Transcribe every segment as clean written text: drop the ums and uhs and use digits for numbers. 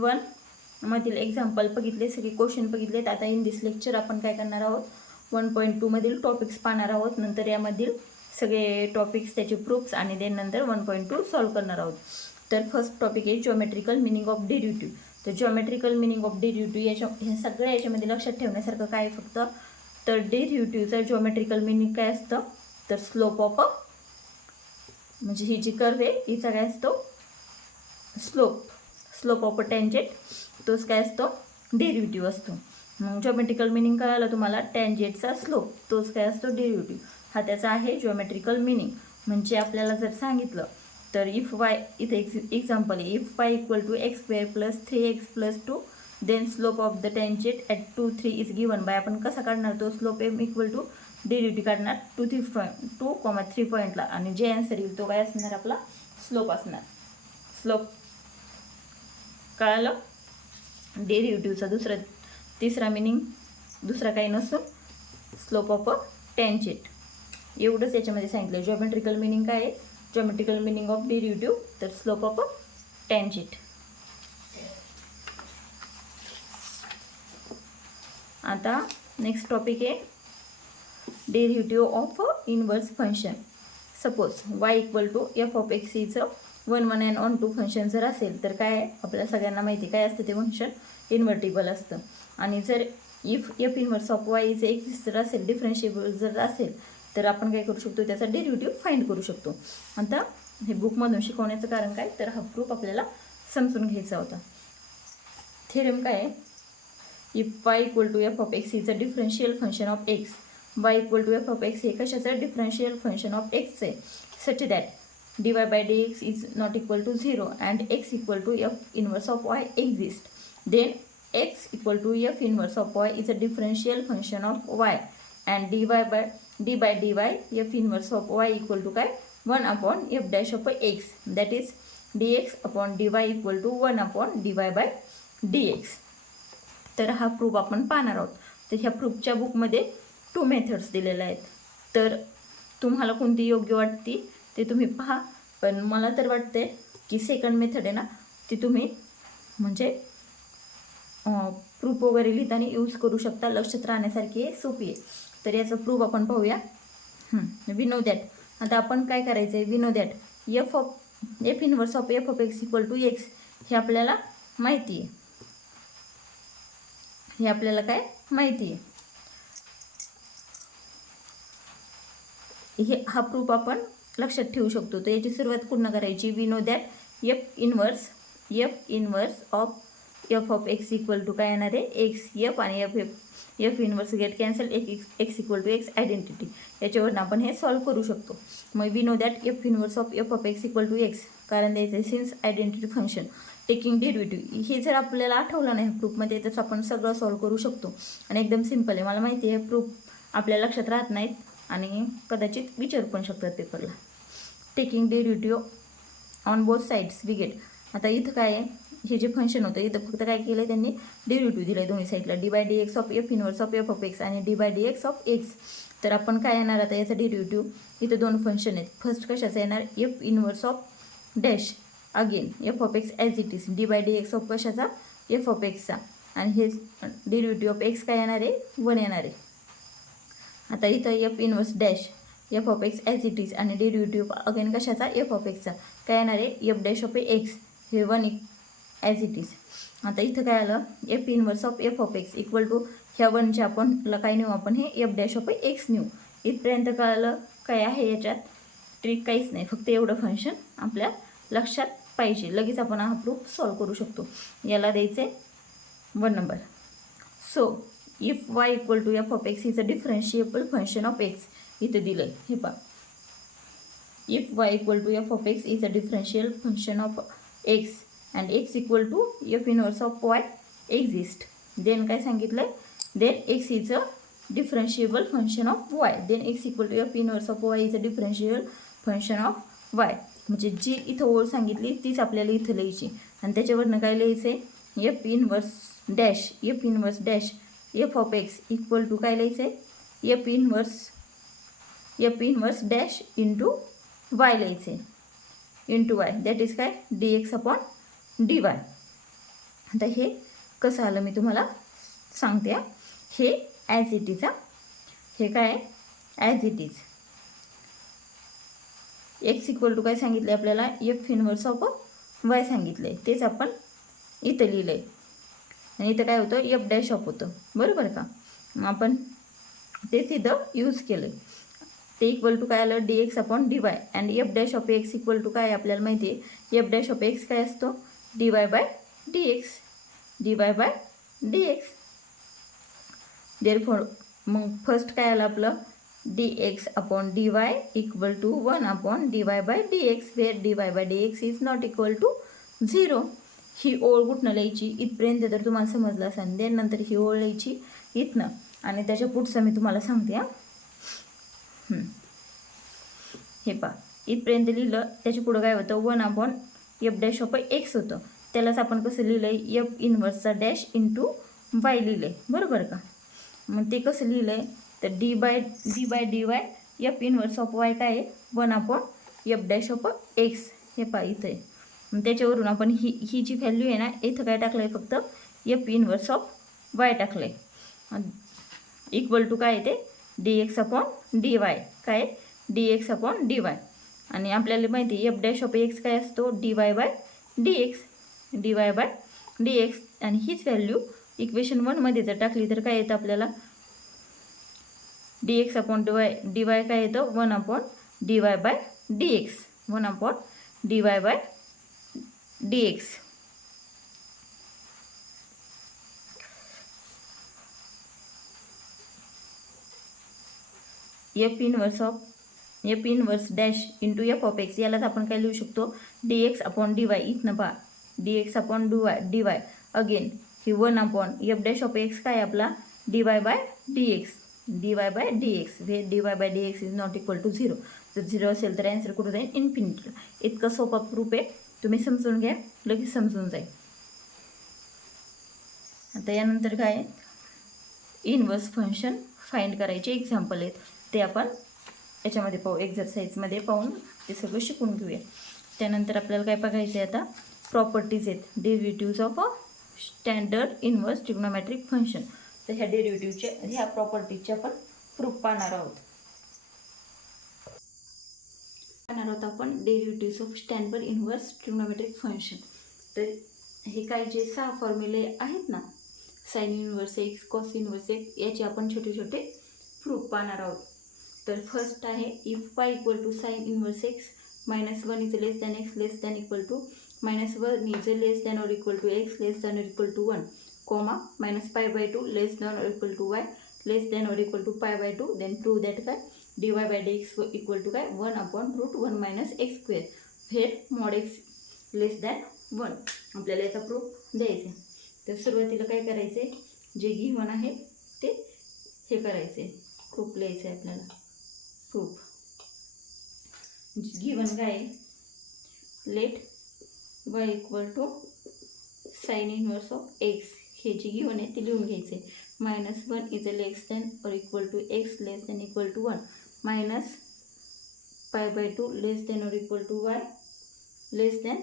1 मधील एक्झाम्पल बघितले, सगळे क्वेश्चन बघितलेत. आता इन दिस लेक्चर आपण काय करणार आहोत, 1.2 मधील टॉपिक्स पाहणार आहोत. नंतर यामधील सगळे टॉपिक्स, त्याचे प्रूफ्स आणि देन नंतर 1.2 सॉल्व करणार आहोत. तर फर्स्ट टॉपिक आहे ज्योमेट्रिकल मिनिंग ऑफ डेरिव्हेटिव्ह. तर ज्योमेट्रिकल मिनिंग ऑफ डेरिव्हेटिव्ह ह्या सगळ्या याच्यामध्ये लक्षात ठेवण्यासारखं काय आहे फक्त, तर डेरिव्हेटिव्हचं ज्योमेट्रिकल मिनिंग काय असतं, तर स्लोप ऑफ म्हणजे ही जी कर्व आहे हिचा काय असतो, स्लोप ऑफ अ टँजेंट, तोच काय असतो, डेरिव्हेटिव्ह असतो. मग ज्योमेट्रिकल मिनिंग कळालं तुम्हाला, टँजेंटचा स्लोप तोच काय असतो, डेरिव्हेटिव्ह. हा त्याचा आहे ज्योमेट्रिकल मिनिंग. म्हणजे आपल्याला जर सांगितलं तर इफ वाय, इथे एक्झाम्पल आहे, if Y equal to x square plus 3x+2 then slope of the tangent at 2, 3 is given by. आपण कसा काढणार तो slope, m equal to derivative काढणार 2,3 पॉईंटला, आणि जे आन्सर येईल तो काय असणार आपला, स्लोप असणार. स्लोप कळालं. डेरिव्हेटिव्हचा तिसरा मिनिंग दुसरा काही नसून स्लोप ऑफ अ टँजेंट, एवढंच याच्यामध्ये सांगितलं. ज्योमेट्रिकल मिनिंग काय आहे, ज्योमेट्रिकल मिनिंग ऑफ डेरिव्हेटिव्ह, तर स्लोप ऑफ अ टँजेंट. आता नेक्स्ट टॉपिक आहे derivative of inverse function. Suppose y equal to F of X इचं 1, 1 and on 2 फंक्शन जर असेल तर काय, आपल्याला सगळ्यांना माहिती काय असतं ते फंक्शन इन्व्हर्टिबल असतं. आणि जर if F inverse of Y is x जर असेल, डिफरन्शिएबल जर असेल, तर आपण काय करू शकतो, त्याचा डेरिव्हेटिव्ह फाइंड करू शकतो. आता हे बुकमधून शिकवण्याचं कारण काय, तर हा प्रूफ आपल्याला समजून घ्यायचा होता. थेरम काय आहे, if Y equal to F of x is a differential function of x, y equal to F of x हे कशाचं डिफरन्शियल फंक्शन ऑफ एक्स आहे, such that dy by dx is not equal to 0 and x equal to f inverse of y exist, then x equal to f inverse of y is a differential function of y and d by dy f inverse of y equal to 1 upon f dash of x, that is dx upon dy equal to 1 upon dy by dx. तर हा proof आपण पाहणार आहोत. तर ह्या प्रूफच्या बुकमध्ये 2 methods दिलेल्या आहेत. तर तुम्हाला कोणती योग्य वाटते ते तुम्ही पहा. पण मला तर वाटते की सेकंड मेथड आहे ना, ती तुम्ही म्हणजे प्रूफ वगैरे लिहिताना यूज करू शकता, लक्षात राहण्यासारखी आहे, सोपी आहे. तर याचा प्रूफ आपण पाहूया. वी नो दॅट, आता आपण काय करायचं आहे, we know that f inverse of F of x equal to x हे आपल्याला माहिती आहे. हे आपल्याला काय माहिती आहे, हे हा प्रूफ आपण लक्षात ठेवू शकतो. तर याची सुरुवात पूर्ण करायची. We know that f inverse of F of x equal to काय येणार आहे, एक्स एफ आणि f inverse get cancel, x equal to x identity. याच्यावरून आपण हे सॉल्व करू शकतो. मग we know that f inverse of F of x equal to x, कारण द्यायचं आहे since identity function taking derivative. हे जर आपल्याला आठवलं नाही प्रूफमध्ये, तर आपण सगळं सॉल्व करू शकतो. आणि एकदम सिम्पल आहे. मला माहिती आहे प्रूफ आपल्या लक्षात राहत नाहीत आणि कदाचित विचारू पण शकतात पेपरला. Taking derivative on both sides we get. आता इथं काय आहे, हे जे फंक्शन होतं इथं फक्त काय केलं आहे त्यांनी, डेरिव्हेटिव्ह दिलं आहे दोन्ही साईडला, D by D x of F inverse of F of X आणि D by D x of X. तर आपण काय येणार आता याचा डेरिव्हेटिव्ह, इथं 2 फंक्शन आहेत. फर्स्ट कशाचं येणार, f inverse of dash again f of x as it is, d by D x of कशाचा, एफ ऑफ एक्सचा, आणि हे डेरिव्हेटिव्ह ऑफ एक्स काय येणार आहे, 1 येणार आहे. आता इथं F inverse dash f of x as it is आणि डेरिव्हेटिव्ह अगेन कशाचा, एफ ऑफ एक्सचा काय येणार आहे, एफ डॅश ऑफ एक्स हे 1 ॲज इट इज. आता इथं काय आलं, f inverse of F of x equal to ह्या 1च्या आपण काय नेऊ, आपण हे एफ डॅश ऑफ एक्स नेऊ. इथपर्यंत कळालं काय आहे याच्यात, ट्रिक काहीच नाही, फक्त एवढं फंक्शन आपल्या लक्षात पाहिजे. लगेच आपण हा प्रूफ सॉल्व करू शकतो. याला द्यायचे 1 number. So if Y equal to F of x is a differentiable function of X, इथं दिलं आहे हे पहा, if Y equal to F of x is a differential function of X and X equal to F inverse of Y exist, then काय सांगितलं आहे, then X is a differentiable function of Y, then X equal to F inverse of Y is a differentiable function of Y. म्हणजे जी इथं ओळ सांगितली तीच आपल्याला इथं लिहायची. आणि त्याच्यावरनं काय लिहायचं आहे, f inverse dash f of x equal to काय लिहायचं आहे, f inverse dash into y लिहायचे, इंटू वाय, दॅट इज काय, D x upon D y. आता हे कसं आलं मी तुम्हाला सांगते. हे ॲज इट इज. हे काय as it is. X equal to काय सांगितलं आपल्याला, एफ इनवर्स ऑफ वाय सांगितलं आहे, तेच आपण इथं लिहिलं आहे. आणि इथं काय होतं, एफ डॅश ऑफ होतं, बरोबर का. आपण तेच इथं यूज केलं आहे. ते इक्वल टू काय आलं, d x upon D y. And f dash of x equal to काय आपल्याला माहिती आहे, एफ डॅश ऑफ एक्स काय असतो, d Y by D x. D Y by D x. Therefore मग फर्स्ट काय आलं आपलं, d x upon D y equal to 1 upon D Y by D x, where d Y by D x is not equal to 0. ही ओळ कुठनं लिहायची, इथपर्यंत तर तुम्हाला समजलं असेल. देन नंतर ही ओळ लिहायची इथनं, आणि त्याच्या पुढचं मी तुम्हाला सांगते. हे पहा, इथपर्यंत लिहिलं, त्याच्या पुढं काय होतं, 1 upon f dash of x होतं. त्यालाच आपण कसं लिहिलं आहे, एफ इनवर्सचा डॅश इंटू वाय लिहिलं आहे, बरोबर का. मग ते कसं लिहिलं आहे, तर d by d y f inverse of y काय आहे, 1 upon f dash of x. हे पहा इथं आहे. मग त्याच्यावरून आपण ही जी व्हॅल्यू आहे ना, इथं काय टाकलं आहे, फक्त एफ इनवर्स ऑफ वाय टाकलं आहे. इक्वल टू काय आहे ते, D x upon D Y. काय D x upon D Y. आणि आपल्याला माहिती आहे एफ डॅश ऑफ एक्स काय असतो, d Y by D x. D Y by D x. आणि हीच व्हॅल्यू इक्वेशन 1मध्ये जर टाकली तर काय येतं आपल्याला, d x upon D Y काय येतं, 1 upon D Y by D x. 1 upon D Y by D x. F inverse dash into F of x, यालाच आपण काय लिहू शकतो, D x upon D Y. इथनं पहा, D x upon D Y. Again he 1 upon f dash of x काय आपला, D Y by D x. D Y by D x, way D Y by D x is not equal to 0. जर 0 असेल तर answer कुठं जाईल, infinity. इतकं सोपा proof आहे, तुम्ही समजून घ्या, लगेच समजून जाईल. आता यानंतर काय, इनवर्स फंक्शन फाइंड करायचे एक्झाम्पल आहेत, ते आपण याच्यामध्ये पाहू, एक्झरसाइजमध्ये पाहून ते सगळं शिकून घेऊया. त्यानंतर आपल्याला काय बघायचं आहे आता, प्रॉपर्टीज आहेत, derivatives of a standard inverse trigonometric function. तर ह्या डेरिव्हेटिव्हचे, ह्या प्रॉपर्टीजचे आपण प्रूफ पाहणार आहोत. आपण derivatives of standard inverse trigonometric function. तर हे काय जे 6 फॉर्म्युले आहेत ना, sign inverse x, cos inverse x, याचे आपण छोटे छोटे प्रूफ पाहणार आहोत. तर फर्स्ट आहे, if pi equal to sine inverse X -1 is less than X less than equal to -1 is less than or equal to X less than or equal to 1, comma -π/2 less than or equal to Y less than or equal to π/2. Then prove that काय, D Y by D x equal to काय, 1 upon √1 - x square, where mod X less than 1. आपल्याला याचा proof द्यायचा आहे. तर सुरुवातीला काय करायचं आहे, जे गिव्हन आहे ते हे करायचे, प्रूफ लिहायचं आहे आपल्याला. प्रूफ गिव्हन काय, let y equal to sine inverse of x, हे जे गिव्हन आहे ते लिहून घ्यायचे. -1 is less than or equal to X less than equal to 1, -π/2 less than or equal to Y less than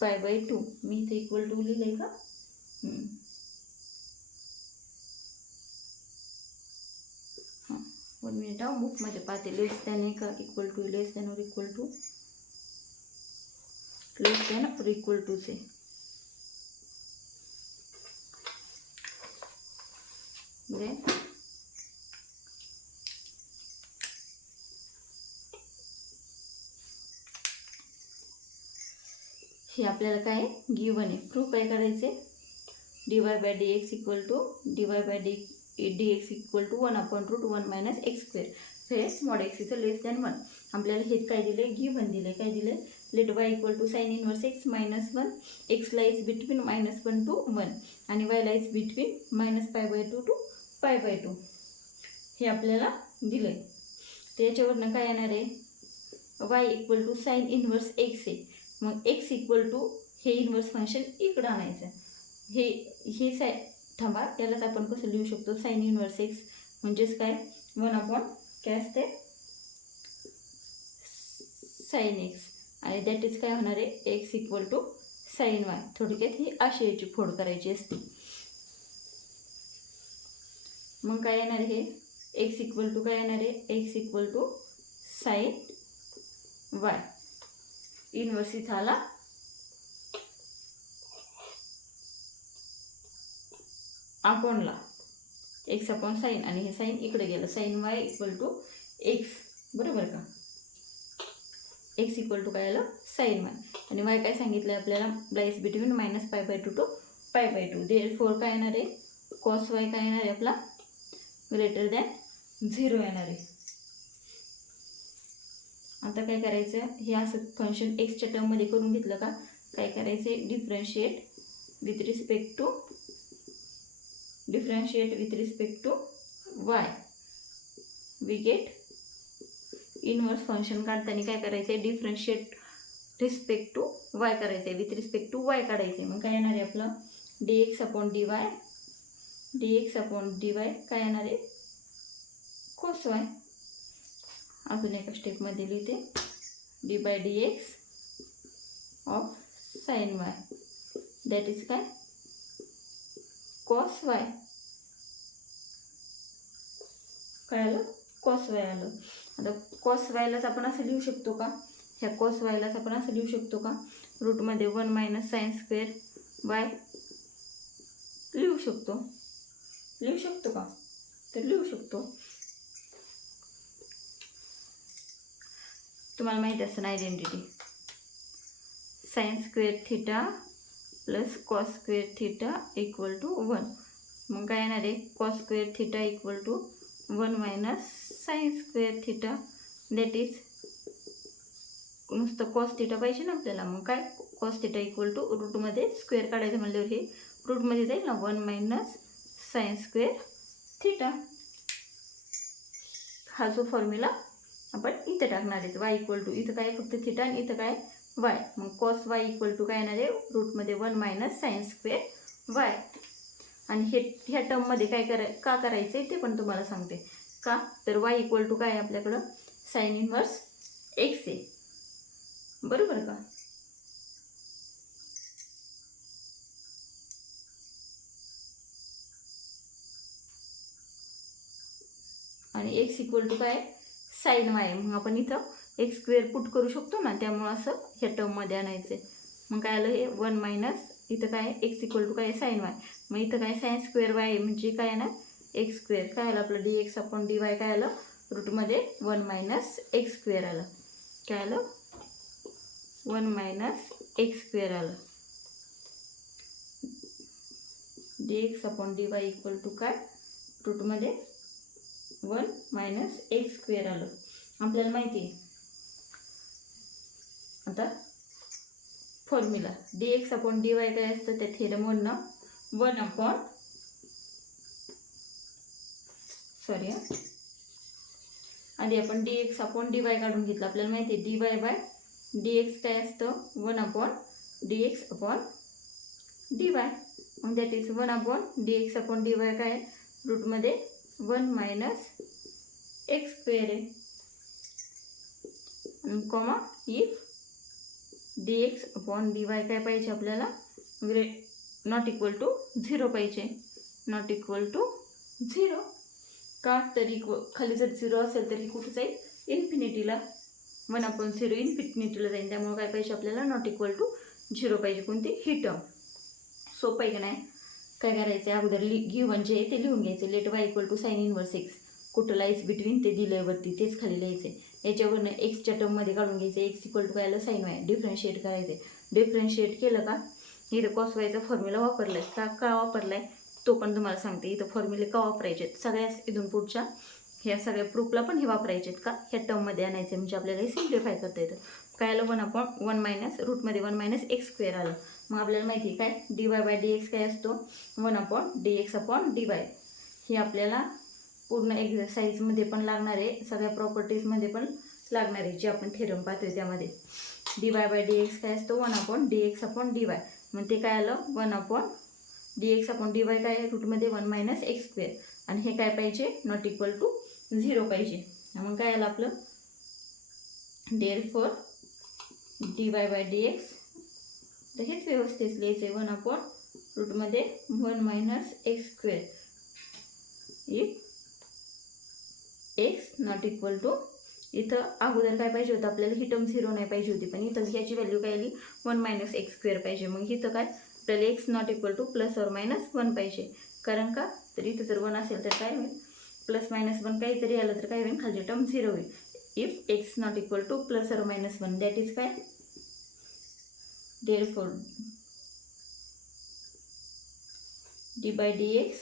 π/2. मी इथे इक्वल टू लिहिलं आहे का, हां 1 मिनिट, बुकमध्ये पाहते. लेस दॅन आहे का, equal to, less than or equal to, less than or equal to से. देन हे आपल्याला काय गिव्हन आहे, प्रूफ काय करायचे, D Y by D x equal to D Y by D x equal to 1 upon √1 - x square, हे mod X is less than 1. आपल्याला हे काय दिले, गिव्हन दिले. काय दिले, let y equal to sine inverse X -1, x lies between -1 to 1 आणि y lies between -π/2 to π/2. हे आपल्याला दिलं आहे. तर याच्यावरनं काय येणार आहे, y equal to sine inverse x आहे. मग x इक्वल टू हे इनवर्स फंक्शन इकडं आणायचं. हे थांबा, त्यालाच आपण कसं लिहू शकतो, साइन इनवर्स एक्स म्हणजेच काय, 1 अपॉन काय असते साइन एक्स, आणि दॅट इज काय होणार आहे, x equal to sine y. थोडक्यात ही अशी याची फोड करायची असते. मग काय येणार हे एक्स इक्वल टू काय येणार आहे, x equal to sine y. Inverse इथं आला अपॉनला एक्स अपॉन साईन आणि हे साईन इकडे गेलं, sine y equal to x. बरोबर का. एक्स इक्वल टू काय आलं साईन वाय आणि वाय काय सांगितलं आहे आपल्याला, लाईज बिटवीन -π/2 टू π/2. देअरफॉर काय येणार आहे, कॉस वाय काय येणार आहे आपला ग्रेटर दॅन 0 येणार आहे. आता काय करायचं, हे असं फंक्शन एक्सच्या टर्ममध्ये करून घेतलं का काय करायचं आहे, differentiate with respect to Y. We get inverse function काढताना काय करायचं आहे, डिफरन्शिएट रिस्पेक्ट टू वाय करायचं आहे, विथ रिस्पेक्ट टू वाय काढायचं आहे. मग काय येणार आहे आपलं dx अपॉन dy काय येणार आहे कोस वाय. अजून एका स्टेपमध्ये लिहिते d/dx of sine y that is काय कॉस वाय. काय आलं कॉस वाय आलं. आता कॉस वायलाच आपण असं लिहू शकतो का, ह्या कॉस वायलाच आपण असं लिहू शकतो का, रूटमध्ये 1 - sin² वाय लिहू शकतो का, तर लिहू शकतो. तुम्हाला माहिती असेल identity sin² plus cos² equal to 1. मग काय येणार आहे cos² equal to 1 - sin². That is नुसतं cos θ पाहिजे ना आपल्याला. मग काय cos θ इक्वल टू रूटमध्ये स्क्वेअर काढायचं म्हणल्यावर हे रूटमध्ये जाईल ना 1 - sin²θ. हा जो फॉर्म्युला आपण इथं टाकणार आहे. वाय इक्वल टू इथं काय फक्त θ आणि इथं काय वाय. मग cos वाय इक्वल टू काय येणार आहे रूटमध्ये 1 - sin²y. आणि हे ह्या टर्ममध्ये काय का करायचं आहे ते पण तुम्हाला सांगते. का तर वाय इक्वल टू काय आहे आपल्याकडं साईन इनवर्स एक्स आहे. बरोबर का. आणि एक्स इक्वल टू काय साईन वाय. मग आपण इथं x² पुट करू शकतो ना, त्यामुळं असं ह्या टर्ममध्ये आणायचं आहे. मग काय आलं हे 1 इथं काय एक्स इक्वल टू काय साईन वाय. मग इथं काय sin²y म्हणजे काय आहे ना x². काय आलं आपलं dx अपॉन dy काय आलं रूटमध्ये 1 - x² आलं. काय आलं 1 - x² आलं. dx upon dy equal to काय रूटमध्ये 1 - x² आलं. आपल्याला माहिती आहे आता फॉर्म्युला dx अपॉन dy काय असतं त्या थेरमवरनं 1 अपॉन आधी आपण dx अपॉन dy काढून घेतलं. आपल्याला माहिती आहे dy/dx काय असतं 1 अपॉन dx अपॉन dy. मग that is 1 upon dx upon dy काय रूटमध्ये 1 - x² आहे. Comma if dx upon dy काय पाहिजे आपल्याला नॉट इक्वल टू 0 पाहिजे. नॉट इक्वल टू 0 का तरी खाली जर 0 असेल तरी कुठे जाईल इन्फिनिटीला. 1/0 इन्फिनिटीला जाईल. त्यामुळे काय पाहिजे आपल्याला नॉट इक्वल टू 0 पाहिजे. कोणती ही टर्म. सोपं आहे का नाही. काय करायचं अगोदर गिव्हन जे आहे ते लिहून घ्यायचं. Let y equal to sine inverse x. कुठं लाईज बिटवीन ते दिल्यावरती तेच खाली लिहायचे. याच्यावरनं एक्सच्या टर्ममध्ये काढून घ्यायचं. एक्स इक्वल टू काय आलं साईन वाय. डिफरन्शिएट करायचं. डिफरन्शिएट केलं का इथं कॉस वायचा फॉर्म्युला वापरला आहे. का वापरला आहे तो पण तुम्हाला सांगते. इथं फॉर्म्युले का वापरायचे आहेत सगळ्याच इथून पुढच्या ह्या सगळ्या प्रूफला पण हे वापरायचे आहेत. का ह्या टर्ममध्ये आणायचे म्हणजे आपल्याला हे सिम्प्लिफाय करता येतं. काय आलं 1 रूटमध्ये 1 - x² आलं. मग आपल्याला माहिती आहे काय dy/dx काय असतो 1/dx अपॉन dy. हे आपल्याला पूर्ण एक्झरसाइजमध्ये पण लागणार आहे. सगळ्या प्रॉपर्टीजमध्ये पण लागणार आहे जे आपण थेरम पाहतोय त्यामध्ये. dy/dx काय असतो 1/dx अपॉन dy. मग ते काय आलं 1/dx अपॉन dy काय रूटमध्ये 1 - x². आणि हे काय पाहिजे नॉट इक्वल टू 0 पाहिजे. मग काय आलं आपलं देअरफॉर dy/dx तर हेच व्यवस्थित लिहायचं आहे 1/√मध्ये 1 - x². If x not equal to, इथं अगोदर काय पाहिजे होतं आपल्याला, ही टर्म 0 नाही पाहिजे होती, पण इथं ह्याची व्हॅल्यू काय आली 1 - x² पाहिजे. मग इथं काय आपल्याला x not equal to +or-1 पाहिजे. कारण का, तर इथं जर 1 असेल तर काय होईल, +-1 काही जरी आलं तर काय होईल, खालची टर्म 0 होईल. If x not equal to +or-1 that is काय, therefore d/dx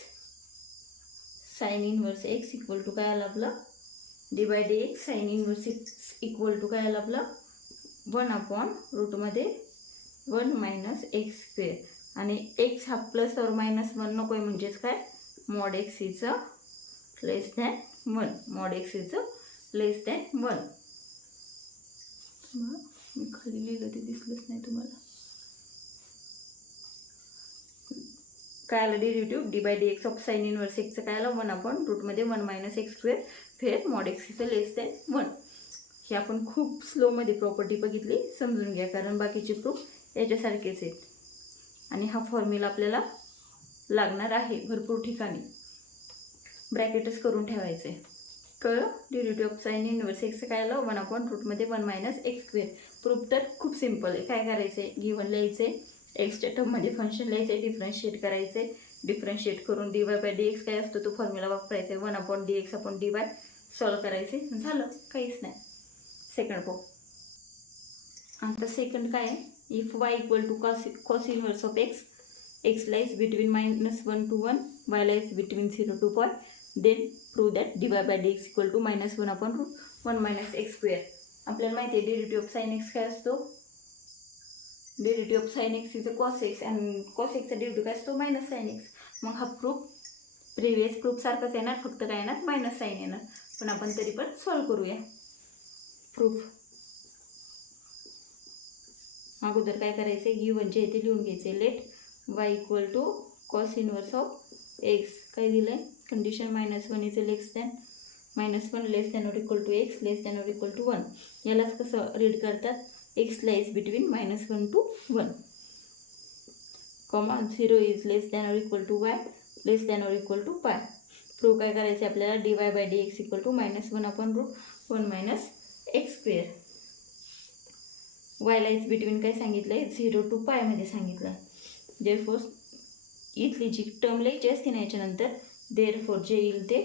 sin inverse x equal to काय आलं आपलं, d/dx sin inverse x equal to काय आलं आपलं 1/√मध्ये 1 - x². आणि x हा +or-1 नको आहे, म्हणजेच काय mod x is less than 1. mod x is less than 1. मी खाली लिहिलं ते दिसलंच नाही तुम्हाला. काय आलं derivative d/dx of sine inverse एक्सचं काय आलं 1/√मध्ये 1 - x² for mod x is less than 1. ही आपण खूप स्लोमध्ये प्रॉपर्टी बघितली, समजून घ्या, कारण बाकीचे प्रूफ याच्यासारखेच आहेत. आणि हा फॉर्म्युला आपल्याला लागणार आहे भरपूर ठिकाणी, ब्रॅकेटच करून ठेवायचे. कळलं, डेरिव्हेटिव्ह ऑफ साइन इनवर्स एक्सचं काय आलं 1/√मध्ये 1 - x². प्रूफ तर खूप सिम्पल आहे. काय करायचं आहे, गिव्हन लिहायचे, एक्सच्या टर्ममध्ये फंक्शन लिहायचे, डिफरन्शिएट करायचे, डिफरन्शिएट करून dy/dx काय असतो तो फॉर्म्युला वापरायचा, 1/dx/dy सॉल्व करायचे, झालं, काहीच नाही. सेकंड पाहू. आता सेकंड काय आहे, if y equal to cos inverse of x lies between -1 to 1, y lies between 0 to π, then prove that dy/dx equal to -1/√1 - x². आपल्याला माहिती आहे डेरिव्हेटिव्ह ऑफ साइन x काय असतो, derivative of sine x is cos x, आणि cos x चा derivative काय असतो -sin x. मग हा प्रूफ प्रिव्हियस प्रूफ सारखाच येणार, फक्त काय येणार -sin येणार. पण आपण तरी पण सॉल्व करूया प्रूफ. अगोदर काय करायचे, गिव्हन जे आहे ते लिहून घ्यायचे. Let y equal to cos inverse of x काय दिलं आहे, condition -1 is less than -1 less than or equal to x less than or equal to 1. यालाच कसं रीड करतात, x lies between -1 to 1, comma 0 is less than or equal to y less than or equal to π. Prove काय करायचे आपल्याला, dy/dx equal to -1/√1 - x². y lies between काय सांगितलं आहे, 0 to π मध्ये सांगितलं आहे. देअरफॉर इथली जी टर्म लिहायची असते ना याच्यानंतर, देअरफॉर जे येईल ते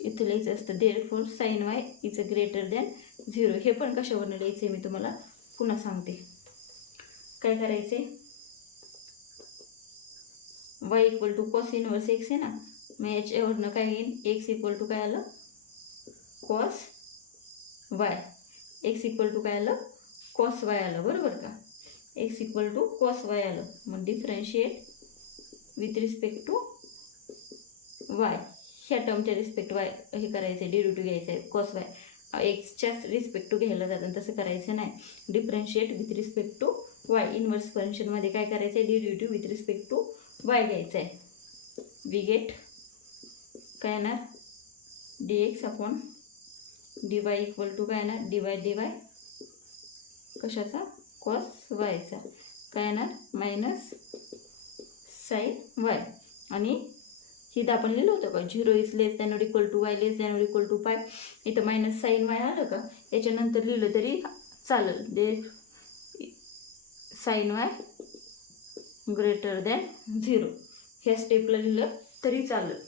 इथं लिहायचं असतं. Therefore sine y is greater than 0. हे पण कशावरनं लिहायचं आहे मी तुम्हाला पुन्हा सांगते. काय करायचे, y equal to cos inverse x आहे ना, मग याच्यावरनं काय येईल, x इक्वल टू काय आलं cos y, x equal to काय आलं कॉस y आलं, बरोबर का, x equal to cos y आलं. मग differentiate with respect to y, ह्या टर्मच्या रिस्पेक्ट y हे करायचं आहे, डेरिव्हेटिव्ह घ्यायचं आहे कॉस y. एक्सच्याच रिस्पेक्ट टू घ्यायला जातं, तसं करायचं नाही. Differentiate with respect to y, inverse फंक्शनमध्ये काय करायचं आहे, derivative with respect to y घ्यायचं आहे. वी गेट काय येणार, dx upon dy equal to काय येणार, dy कशाचा, कॉस yचा, काय येणार -sin y. आणि इथं आपण लिहिलं होतं का, 0 is less than or equal to y less than or equal to π. इथं -sin y आलं का, याच्यानंतर लिहिलं तरी चालेल, दे sin y ग्रेटर दॅन 0, ह्या स्टेपला लिहिलं तरी चालेल.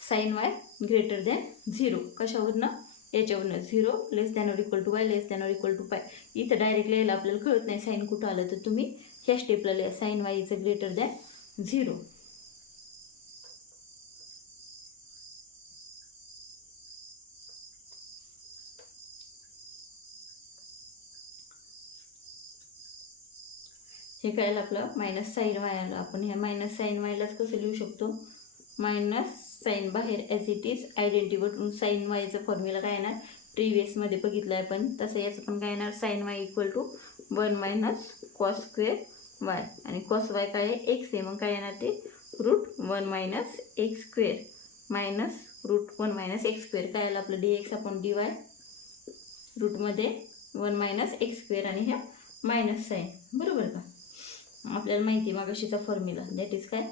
sin y ग्रेटर दॅन 0 कशावरनं, याच्यावरनं 0 less than or equal to y less than or equal to π. इथं डायरेक्ट लिहायला आपल्याला कळत नाही साईन कुठं आलं, तर तुम्ही ह्या स्टेपला लिहा, sin y is greater than 0. हे काय आलं आपलं -sin y आलं. आपण ह्या -sin y लाच कसं लिहू शकतो, -sin बाहेर ॲज इट इज आयडेंटिटीवरून sin yचा फॉर्म्युला काय येणार, प्रिव्हियसमध्ये बघितलं आहे आपण, तसं याचं पण काय येणार, sin y equal to 1 - cos² y, आणि cos y काय आहे x आहे, मग काय येणार ते √1 - x² -√1 - x². काय आलं आपलं dx अपॉन dy रूटमध्ये 1 - x², आणि ह्या मायनस साईन, बरोबर का. आपल्याला माहिती आहे मागाशीचा फॉर्म्युला, दॅट इज काय,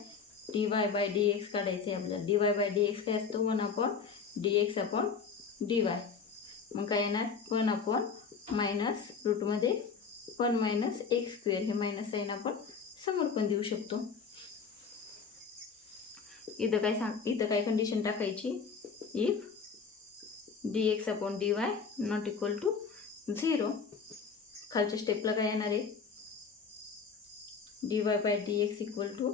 dy बाय डी एक्स काढायचं आहे आपल्याला. dy बाय डी एक्स काय असतो, 1/dx/dy. मग काय येणार, 1/- रूटमध्ये 1 - x². हे मायनस साईन आपण समोर पण देऊ शकतो. इथं काय कंडिशन टाकायची, if dx/dy not equal to 0. खालच्या स्टेपला काय येणार आहे, dy by D x equal to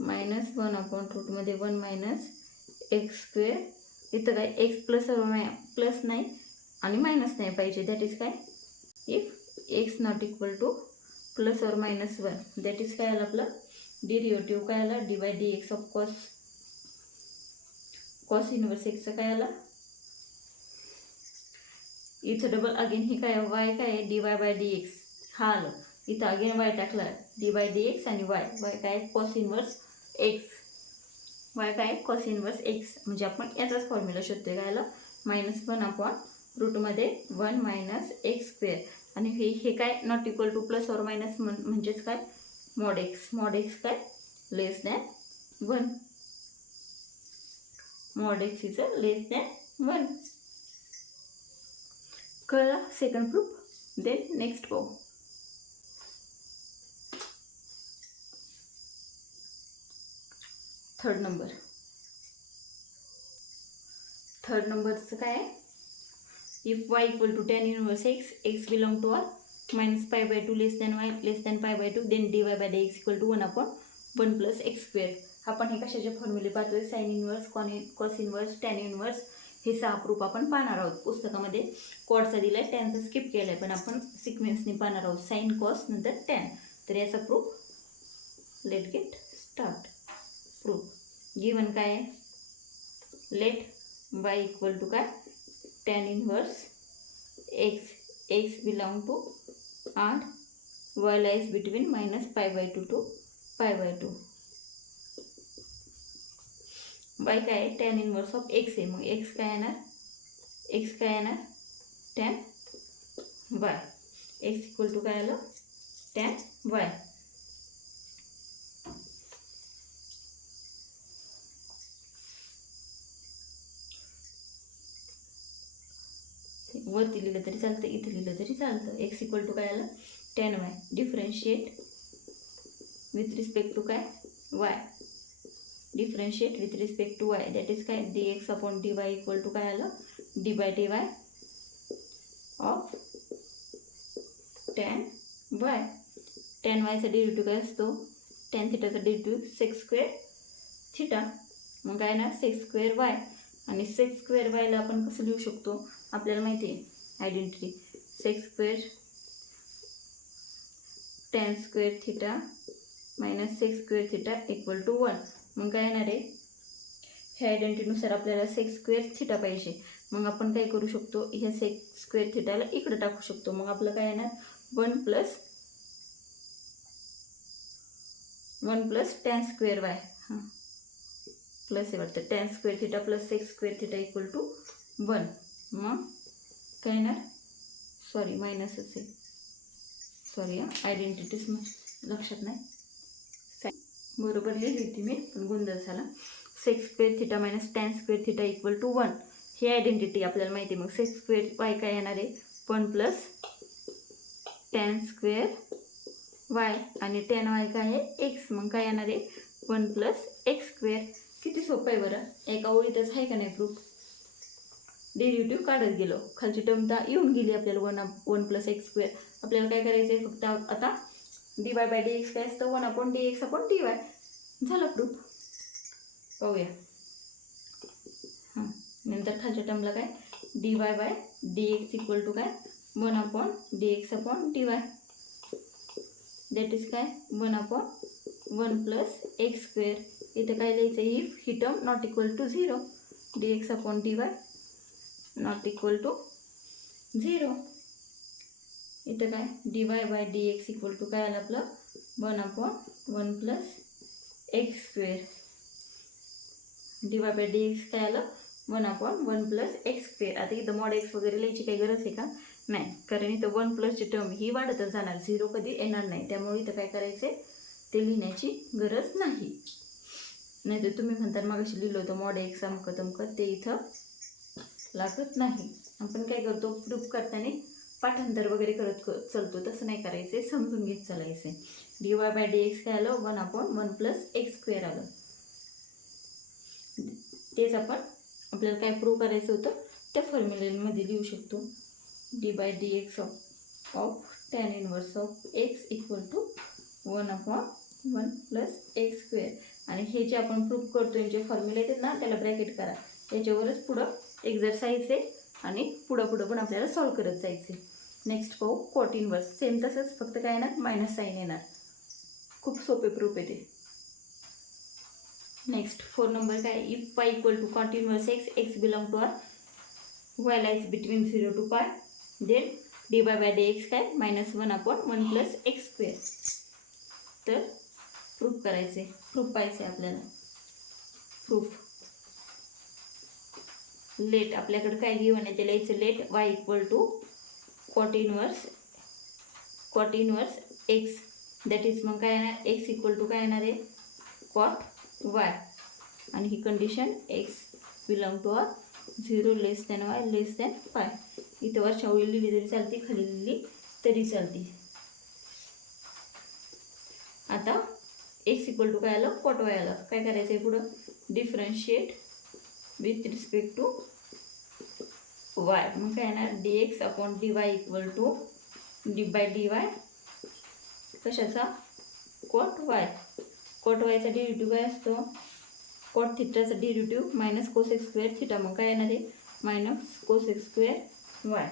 -1/रूटमध्ये 1 - x². इथं काय x प्लस नाही आणि मायनस नाही पाहिजे, दॅट इज काय, if x not equal to +or-1, that is काय आलं आपलं डेरिव्हेटिव्ह काय आला, dy by D x of cos inverse एक्सचं काय आला. इथं डबल अगेन हे काय y काय आहे, dy बाय डी एक्स हा आलं. इथं अगेन y टाकला, डी बाय डी एक्स आणि y काय कॉस इनवर्स एक्स. y काय कॉस इनवर्स एक्स, म्हणजे आपण याचाच फॉर्म्युला शोधतोय. काय आलं, -1/रूटमध्ये 1 - x². आणि हे काय नॉट इक्वल टू +or-, म्हणजेच काय मॉड एक्स. मॉड एक्स काय less than 1. Mod X is less than 1. कळलं सेकंड प्रूफ. देन नेक्स्ट पाहू. थर्ड नंबरचं काय आहे, if y equal to tan inverse x belong to r -π/2 less than y less than π/2, then dy by dx equal to 1/1 + x². आपण हे कशाचे फॉर्म्युले पाहतोय, sine inverse, cos inverse, tan inverse. हे 6 प्रूफ आपण पाहणार आहोत. पुस्तकामध्ये कॉडचा दिलाय, टॅनचा स्किप केलाय, पण आपण सिक्वेन्सने पाहणार आहोत, साइन कॉस नंतर टॅन. तर याचा proof, let get start. Proof given काय आहे, लेट y इक्वल टू काय tan inverse x belong to r, y lies between -π/2 to π/2. y काय आहे, टॅन इनवर्स ऑफ x आहे. मग x काय येणार, tan y. x equal to काय आलं, टॅन y. वरती लिहिलं तरी चालतं, इथे लिहिलं तरी चालतं. x इक्वल टू काय आलं, tan y. Differentiate with respect to काय y, differentiate with respect to y, that is काय dx/dy इक्वल टू काय आलं, D by dy of tan y. Tan yचा डेरिव्हेटिव्ह काय असतो, टॅन थिटाचा डेरिव्हेटिव्ह sec²θ. मग काय ना sec²y. आणि sec²y ला आपण कसं लिहू शकतो, आपल्याला माहिती आहे identity, sec² tan² - sec²θ equal to 1. मग काय येणार आहे, ह्या आयडेंटिटीनुसार आपल्याला sec²θ पाहिजे. मग आपण काय करू शकतो, ह्या sec²θला इकडे टाकू शकतो. मग आपलं काय येणार, 1 + tan²y. हां प्लस आहे वाटतं, tan² + sec² इक्वल टू 1. मग काय येणार, सॉरी मायनसच आहे, सॉरी आयडेंटिटीज लक्षात नाही, बरोबर लिहिली होती मी पण गोंधळ झाला. sec² - tan² equal to 1. He identity आपल्याला माहिती आहे. मग sec²y काय येणार आहे, 1 + tan²y आणि tan y काय आहे x. मग काय येणार आहे, 1 + x². किती सोपं आहे बरं, एका ओळीतच आहे का नाही प्रूफ. डेरिव्हेटिव्ह काढत गेलो, खालची टर्म तर येऊन गेली आपल्याला 1 + x². आपल्याला काय करायचं आहे, फक्त आता dy बाय dx काय असतं, 1/dx/dy. झालं प्रूफ. पाहूया. हां नंतर खालच्या टर्मला काय, dy by dx equal to काय 1/dx/dy. दॅट इज काय 1/1 + x². इथं काय लिहायचं, इफ ही term not equal to 0, dx/dy not equal to 0. इथं काय dy by dx equal to काय आलं आपलं, 1/1 + x². dy बाय dx काय आलं, 1/1 + x². आता इथं मॉड एक्स वगैरे लिहायची काही गरज आहे का नाही, कारण इथं 1 प्लसची टर्म ही वाढतच जाणार, 0 कधी येणार नाही. त्यामुळे इथं काय करायचे ते लिहिण्याची गरज नाही. नाहीतर तुम्ही म्हणता मग अशी लिहिलं होतं मॉड एक्स अमकं तमकं, ते इथं लागत नाही. आपण काय करतो प्रूफ करताना पाठांतर वगैरे करत चलतो, तसं नाही करायचे, समजून घेत चालायचे. dy बाय dx काय आलं 1/1 प्लस एक्स स्क्वेअर आलं. तेच आपण आपल्याला काय प्रूव्ह करायचं होतं त्या फॉर्म्युलेमध्ये लिहू शकतो. dy by dx of tan inverse of x equal to 1/1 plus x square. आणि हे जे आपण प्रूव्ह करतो जे फॉर्म्युले येतात ना त्याला ब्रॅकेट करा, त्याच्यावरच पुढं एक्झरसाइज आहे आणि पुढं पण आपल्याला सॉल्व करत जायचे. नेक्स्ट पाहू कॉट इनवर्स. सेम तसंच, फक्त काय येणार मायनस साईन येणार. खूप सोपे प्रूफ आहे ते. नेक्स्ट 4 नंबर काय, if y equal to cot inverse x, x belong to R y lies between 0 to pi, then dy by dx काय -1/1 प्लस एक्स स्क्वेअर. तर प्रूफ करायचे, प्रूफ पाहिजे आपल्याला. प्रूफ लेट आपल्याकडे काय गिवन आहे त्याला याचं let y equal to cot inverse x, that is मग काय येणार एक्स इक्वल टू काय येणार आहे कॉट वाय. आणि ही condition X belong to R 0 less than Y less than pi. इथं वरच्या ओळी लिहिली तरी चालते, खाली लिहिली तरी चालते. आता एक्स इक्वल टू काय आलं कॉट वाय आलं. काय करायचं आहे पुढं differentiate with respect to Y. मग काय येणार dx upon dy equal to D by dy कशाचा कॉट वाय. कॉट वायचा डेरिव्हेटिव्ह काय असतो कॉट थिटाचा derivative minus cosec square theta. मग काय येणार आहे minus cosec square Y.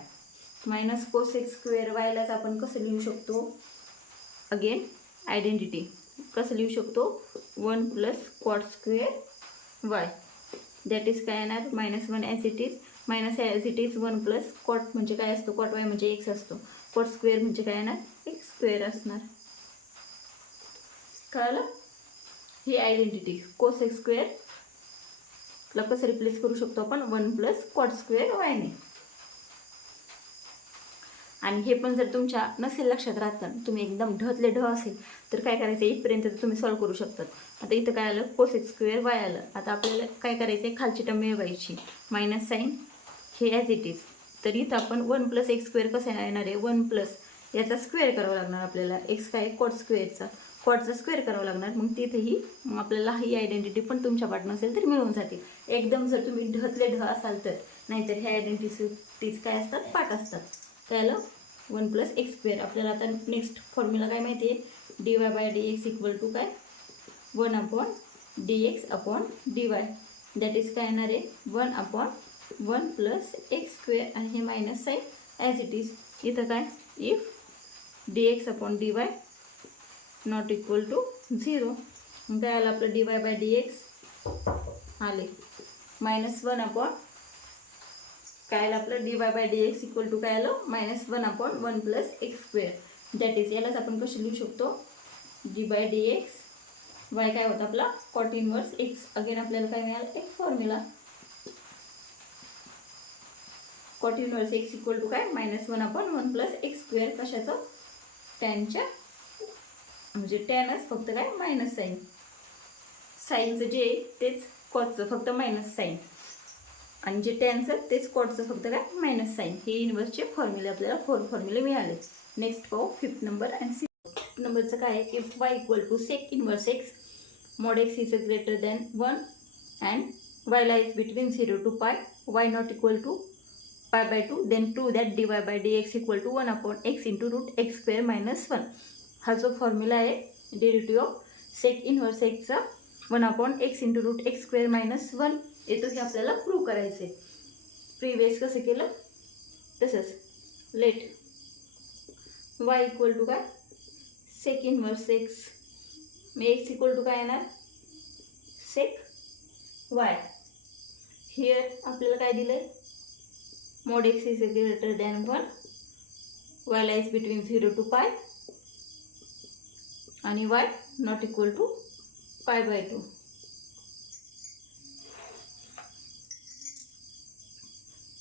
Minus cosec square वायलाच आपण कसं लिहू शकतो, अगेन आयडेंटिटी कसं लिहू शकतो 1 plus cot square y, that is काय येणार -1 as it is. Minus as it is 1 plus cot म्हणजे काय असतो कॉट वाय म्हणजे एक्स असतो, कॉट स्क्वेअर म्हणजे काय येणार एक्स स्क्वेअर असणार. कळलं. ही आयडेंटिटी कोस एक्स स्क्वेअरला कसं रिप्लेस करू शकतो आपण 1 प्लस कॉट स्क्वेअर वायने. आणि हे पण जर तुमच्या नसेल लक्षात राहतं, तुम्ही एकदम ढतले ढ असेल तर काय करायचं इथपर्यंत तुम्ही सॉल्व करू शकतात. आता इथं काय आलं कोस एक्स स्क्वेअर वाय आलं. आता आपल्याला काय करायचं आहे खालची टर्म मिळवायची मायनस साईन हे ॲज इट इज. तर इथं आपण 1 प्लस एक्स स्क्वेअर कसं येणार आहे 1 प्लस याचा स्क्वेअर करावा लागणार आपल्याला. एक्स काय कॉट स्क्वेअरचा कॉटचा स्क्वेअर करावा लागणार. मग तिथेही आपल्याला ही आयडेंटिटी पण तुमच्या पाठ नसेल तर मिळून जाते. एकदम जर तुम्ही ढतले ढ असाल तर, नाहीतर ह्या आयडेंटिटीज काय असतात पाठ असतात. काय आलं 1 प्लस एक्स स्क्वेअर. आपल्याला आता नेक्स्ट फॉर्म्युला काय माहिती आहे dy by dx equal to काय 1/dx upon dy, that is काय येणार आहे 1/1 प्लस एक्स स्क्वेअर. आणि हे minus sine as it is. इथं काय if dx upon dy not equal to 0. मग काय आलं आपलं dy बाय dx आले -1/, काय आलं आपलं dy by dx equal to काय आलं -1/1 plus x square. That is यालाच आपण कसं लिहू शकतो डी बाय dx वाय काय होतं आपला कॉट इनवर्स एक्स. अगेन आपल्याला काय मिळालं एक formula cot inverse x equal to काय -1/1 प्लस एक्स स्क्वेअर. कशाचं टॅनच्या म्हणजे टॅनच फक्त काय मायनस साईन. साईनचं जे तेच कॉटचं फक्त मायनस साईन, आणि जे टॅनचं तेच कॉटचं फक्त काय मायनस साईन. हे इनवर्सचे फॉर्म्युले आपल्याला 4 फॉर्म्युले मिळाले. नेक्स्ट पाहू 5th नंबर अँड 6th नंबरचं काय आहे if Y equal to sec inverse X mod X is greater than 1 and Y lies between 0 to pi, Y not equal to π/2, then prove that dy by dx equal to 1/x into root X square -1. हा जो formula आहे derivative of sec inverse एक्सचा 1/x into root X square -1 येतो. हे आपल्याला prove करायचं आहे. Previous कसं केलं तसंच. लेट वाय इक्वल टू काय सेक इनवर्स एक्स, मग एक्स इक्वल टू काय येणार सेक वाय. हिअर आपल्याला काय दिलं आहे mod X is greater than 1, Y lies between 0 to पाय, आणि वाय नॉट इक्वल टू π/2.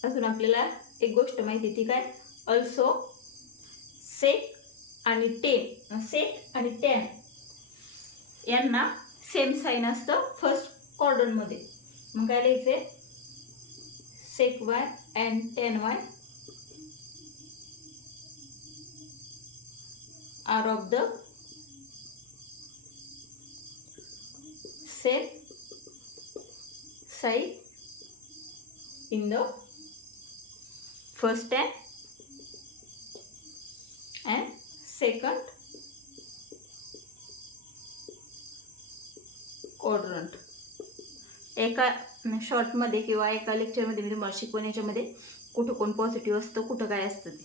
अजून आपल्याला एक गोष्ट माहिती ती काय ऑल्सो सेक आणि टॅन यांना सेम साईन असतं फर्स्ट क्वाड्रंटमध्ये. मग काय लिहायचे, sec Y and tan Y are of the same side in the first and second quadrant. एका शॉर्टमध्ये किंवा एका लेक्चरमध्ये मी तुम्हाला शिकवण याच्यामध्ये कुठं कोण पॉझिटिव्ह असतं कुठं काय असतं ते.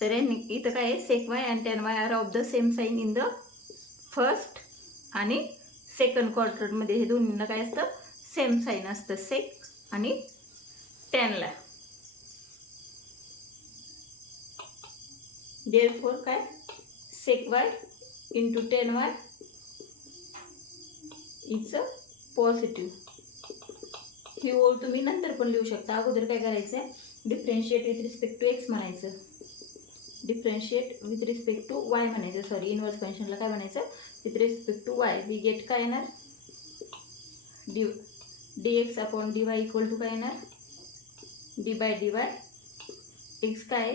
तर इथं काय आहे, sec Y and tan Y are of the same sine in the first आणि सेकंड क्वाड्रंटमध्ये हे दोन्हींना काय असतं, सेम साईन असतं सेक आणि टॅनला. देअरफॉर काय, sec Y into tan Y is a positive. ही ओळ तुम्ही नंतर पण लिहू शकता. अगोदर काय करायचं आहे, differentiate with respect to X म्हणायचं, differentiate with respect to Y म्हणायचं, सॉरी इनवर्स फंक्शनला काय म्हणायचं, with respect to Y. We get काय येणार, dx upon dy equal to काय येणार, dy एक्स काय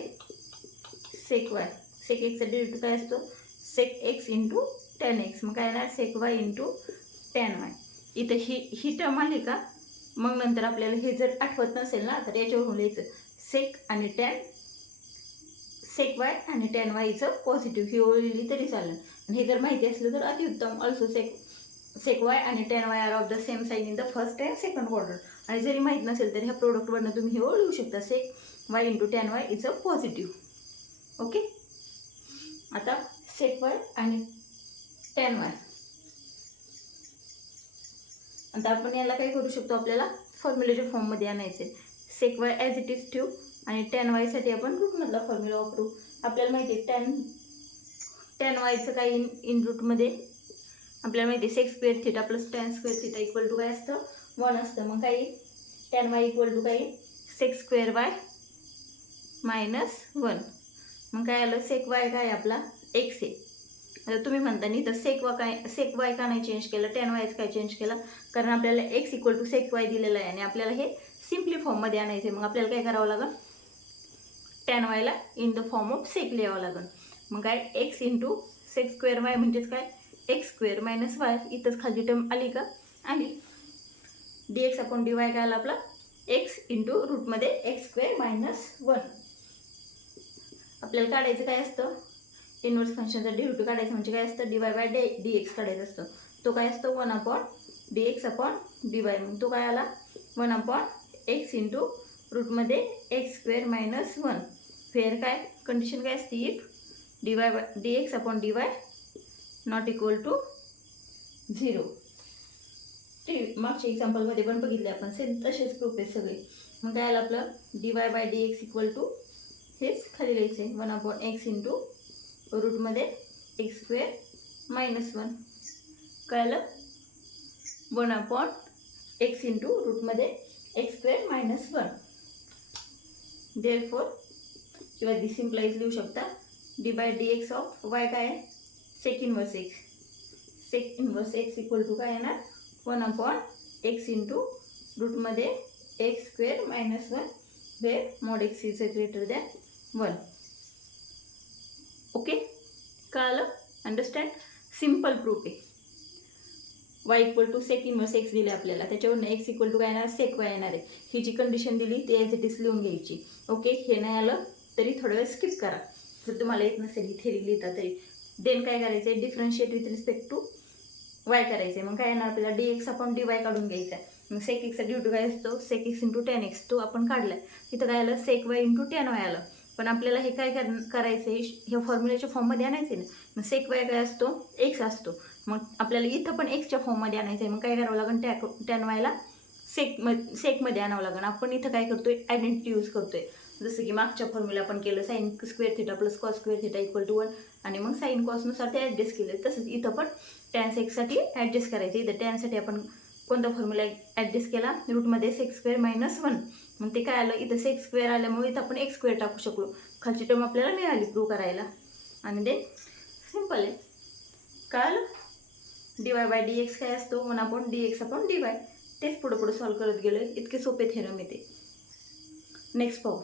सेक वाय, सेक एक्सचा डेरिव्हेटिव्ह काय असतो, sec x into tan x. मग काय येणार, sec Y into tan y. इथं ही टर्म आली का, मग नंतर आपल्याला हे जर आठवत नसेल ना तर याच्यावरून लिहायचं सेक आणि टॅन, सेक वाय आणि टॅन वायचं पॉझिटिव्ह ही ओळ लिहिली तरी चालेल. आणि हे जर माहिती असलं तर अतिउत्तम. ऑल्सो सेक वाय आणि tan Y are of the same sine in the first and second quadrant. आणि जरी माहीत नसेल तर ह्या प्रोडक्टवरनं तुम्ही हे ओळ लिहू शकता, sec Y into tan Y is a positive. Okay, आता सेक वाय आणि टॅन वाय, आता आपण याला काय करू शकतो, आपल्याला फॉर्म्युलेच्या फॉर्ममध्ये आणायचे. सेक वाय ॲज इट इज ठेवू आणि टॅन वायसाठी आपण रूटमधला फॉर्म्युला वापरू. आपल्याला माहिती आहे टॅन वायचं काय इन रूटमध्ये आपल्याला माहिती आहे, sec square theta plus tan square theta equal to काय असतं, 1 असतं. मग काही टॅन वाय इक्वल टू काही सेक स्क्वेअर वाय मायनस 1. मग काय आलं, सेक वाय काय आपला एक्स आहे. आता तुम्ही म्हणता नाही तर सेक वाय का नाही चेंज केलं, टॅन वायच काय चेंज केला, कारण आपल्याला x equal to sec y दिलेलं आहे आणि आपल्याला हे सिम्पली फॉर्ममध्ये आणायचं आहे. मग आपल्याला काय करावं लागेल, टॅन वायला in the form of sec लिहावं लागेल. मग काय x into sec square y म्हणजेच काय एक्स स्क्वेअर मायनस वाय. इथंच खाली टर्म आली का, आली. D x upon D Y काय आला आपला, एक्स इंटू रूटमध्ये एक्स स्क्वेअर मायनस 1. आपल्याला काढायचं काय असतं, इनवर्स फंक्शनचा डेरिव्हेटिव्ह काढायचं म्हणजे काय असतं, d Y by D x काढायचा असतो. तो काय असतो 1 upon d x upon D y. मग तो काय आला 1 अपॉन एक्स इंटू रूटमध्ये एक्स स्क्वेअर मायनस 1. फेअर काय कंडिशन काय असते, if d Y by D x upon D y not equal to 0. ते मागच्या एक्झाम्पलमध्ये पण बघितले आपण, सेम तसेच प्रूफ आहेत सगळे. मग काय आलं आपलं, d Y by D x equal to हेच खाली लिहायचे 1 अपॉन एक्स इंटू रूटमध्ये एक्स स्क्वेअर मायनस 1. काय आलं 1 अपॉन एक्स इंटू रूटमध्ये एक्स स्क्वेअर मायनस 1. देअरफॉर किंवा दी सिम्प्लाइज लिहू शकता, d by D x of y काय आहे, sec inverse x. Sec inverse x equal to काय येणार 1 अपॉन एक्स इंटू रूटमध्ये x square minus 1 where mod X is greater than 1. Okay, कळालं, understand. Simple proof आहे. Y equal to sec inverse x दिले आपल्याला, त्याच्यावरून एक्स इक्वल टू काय येणार, सेक वाय येणार आहे. ही जी कंडिशन दिली ती ॲज इट इज लिहून घ्यायची. ओके, हे नाही आलं तरी थोडा वेळ स्किप करा जर तुम्हाला येत नसेल ही थेरी लिहिता तरी. देन काय करायचं आहे, differentiate with respect to y करायचं आहे. मग काय येणार आपल्याला, d x upon D y काढून घ्यायचा आहे. मग सेक एक्सचा डेरिव्हेटिव्ह काय असतो, sec x into tan x, तो आपण काढला आहे. तिथं काय आलं, sec Y into tan y आलं. पण आपल्याला हे काय करायचं आहे, ह्या फॉर्म्युल्याच्या फॉर्ममध्ये आणायचं आहे ना. मग सेक वाय काय असतो, एक्स असतो. मग आपल्याला इथं पण एक्सच्या फॉर्ममध्ये आणायचं आहे. मग काय करावं लागेल, टॅन वायला सेकमध्ये आणावं लागेल. आपण इथं काय करतोय, आयडेंटिटी यूज करतोय. जसं की मागच्या फॉर्म्युला आपण केलं, sine square theta plus cos square theta equal to 1 आणि मग साईन कॉसनुसार ते ॲडजस्ट केलं. तसंच इथं पण टॅन सेकसाठी ॲडजस्ट करायचं. इथं टॅनसाठी आपण कोणता फॉर्म्युला ॲडजस्ट केला, रूटमध्ये सेक्स स्क्वेअर मायनस 1. मग ते काय आलं, इथं सेक्स स्क्वेअर आल्यामुळे इथं आपण एक्स स्क्वेअर टाकू शकलो. खालची टर्म आपल्याला मिळाली प्रूव्ह करायला. आणि ते सिम्पल आहे. कळलं? dy/dx काय असतो, 1/dx/dy. तेच पुढं पुढं सॉल्व करत गेलो. इतके सोपे थेरम येते. नेक्स्ट पाहू.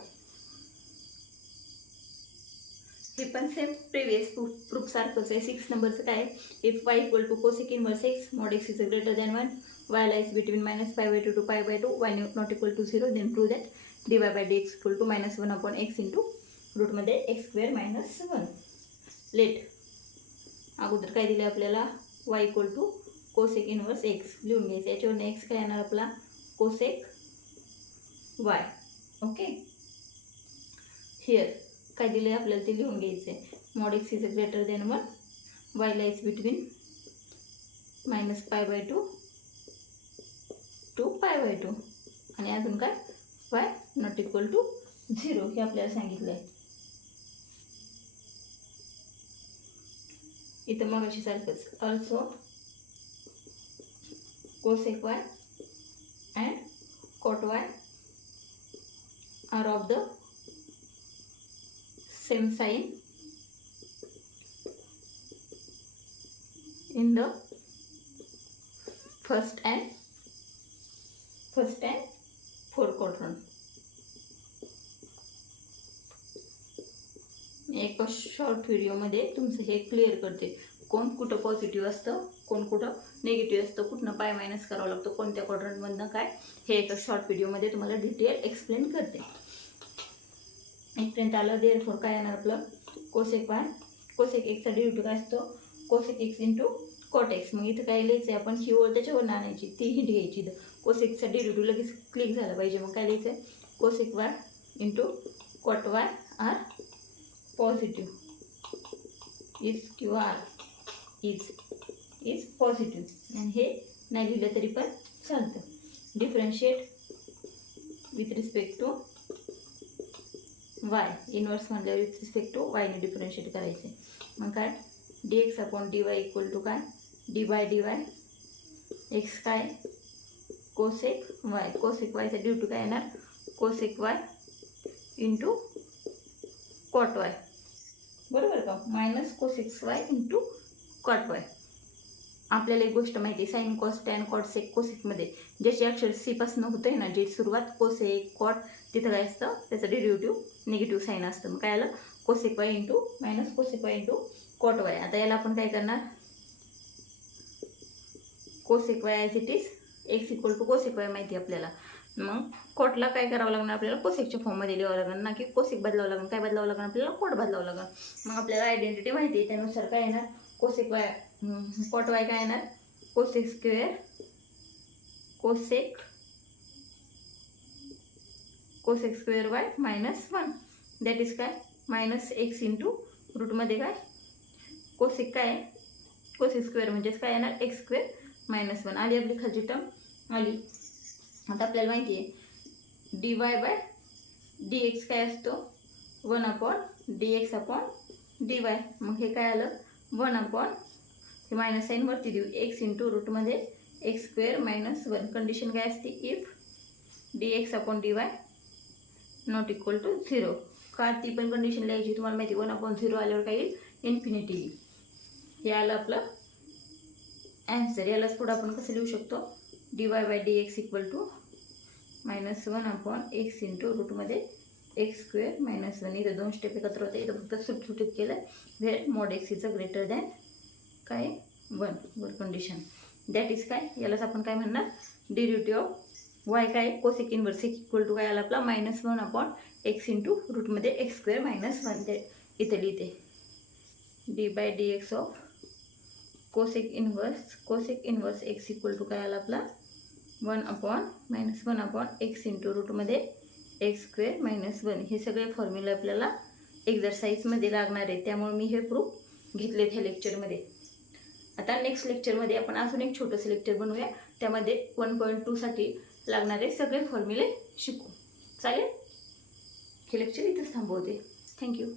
हे पण सेम प्रिव्हियस प्रूफ सारखंच आहे. 6 नंबरचं काय आहे, if y = cosec inverse x mod x is greater than 1, y lies between -π/2 to π/2, y not equal to 0, then prove that dy/dx = -1/x into रूटमध्ये x² - 1. लेट अगोदर काय दिलं आपल्याला, y = cosec इनवर्स x लिहून घ्यायचं. याच्यावरून x काय येणार आपला, cosec y. ओके, हिअर काय दिलं आहे आपल्याला ते लिहून घ्यायचं आहे. mod x is greater than 1, y lies between -π/2 to π/2, आणि अजून काय, y not equal to 0 हे आपल्याला सांगितलं आहे. इथं मग अशी सारखंच, also cosec y and cot y are of the same sign in the first and fourth quadrant. एक शॉर्ट व्हिडिओमध्ये तुमचं हे क्लिअर करते, कोण कुठं पॉझिटिव्ह असतं, कोण कुठं निगेटिव्ह असतं, कुठनं पाय मायनस करावं लागतं, कोणत्या क्वाड्रंटमधनं काय, हे एका शॉर्ट व्हिडिओमध्ये तुम्हाला डिटेल एक्सप्लेन करते. इथपर्यंत आलं. देअरफॉर काय येणार आपलं, cosec y, cosec x चा डेरिव्हेटिव्ह काय असतो, cosec x into cot x. मग इथं काय लिहायचं आहे आपण, ही ओळ त्याच्यावर आणायची, ती हिंट घ्यायची. इथं cosec चा डेरिव्हेटिव्ह लगेच क्लिक झाला पाहिजे. मग काय लिहायचं आहे, cosec y into cot y are positive, is किंवा आर इज पॉझिटिव्ह. आणि हे नाही लिहिलं तरी पण चालतं. Differentiate with respect to y, inverse म्हणल्यावर विथ रिस्पेक्ट टू वायने डिफरन्शिएट करायचे. मग काय, dx/dy = काय, d/dy x काय, cosec y. cosec y चा ड्यू टू काय येणार, cosec y into cot y. बरोबर का, minus cosec y into cot y. आपल्याला एक गोष्ट माहिती आहे, sine cos tan cot sec कोसेकमध्ये ज्याची अक्षर सी पासून होतं ना, जे सुरुवात कोसेक कॉट, तिथं काय असतं, त्याचं डेरिव्हेटिव्ह निगेटिव्ह साईन असतं. मग काय आलं, cosec y into minus cosec y into cot y. आता याला आपण काय करणार, cosec y as it is x = cosec y माहिती आहे आपल्याला. मग कॉटला काय करावं लागणार आपल्याला, कोसेकच्या फॉर्ममध्ये लिहावं लागणार, ना की कोसेक बदलावं लागणार. काय बदलावं लागणार आपल्याला, कॉट बदलावं लागणार. मग आपल्याला आयडेंटिटी माहिती आहे, त्यानुसार काय येणार, cosec y cot y काय येणार, cosec square y -1, that is काय, -x इंटू रूटमध्ये काय, कोसेक काय आहे, कोसेक स्क्वेअर म्हणजेच काय येणार, x² - 1. आली आपली खालची टर्म आली. आता आपल्याला माहिती आहे dy/dx काय असतो, 1/dx/dy. मग हे काय आलं, 1 हे मायनस साईन वरती देऊ, x इंटू रूटमध्ये x² - 1. कंडिशन काय असते, if dx/dy not equal to 0. का ती पण कंडिशन लिहायची तुम्हाला माहिती, 1/0 आल्यावर काय येईल, इन्फिनिटी. हे आलं आपलं ॲन्सर. यालाच पुढं आपण कसं लिहू शकतो, dy/dx = -1/x इंटू रूटमध्ये x² - 1. इथं 2 स्टेप एकत्र होते, इथं फक्त सुटसुटीत केलं आहे. Where mod x is greater than काय 1 वर कंडिशन, दॅट इज काय, यालाच आपण काय म्हणणार, डेरिव्हेटिव्ह ऑफ y काय, कोसेक इनवर्स x = काय आला आपला, -1/x इंटू रूटमध्ये x² - 1. ते इथं लिहिते d/dx of cosec inverse x = काय आला आपला, 1/-1/x इंटू रूटमध्ये x² - 1. हे सगळे फॉर्म्युला आपल्याला एक्झरसाईजमध्ये लागणार आहे, त्यामुळे मी हे प्रूफ घेतलेत ह्या लेक्चरमध्ये. आता नेक्स्ट लेक्चरमध्ये आपण अजून एक छोटंसं लेक्चर बनवूया, त्यामध्ये 1.2 साठी लागणारे सगळे फॉर्म्युले शिकू. चालेल, हे लेक्चर इथंच थांबवते. थँक्यू.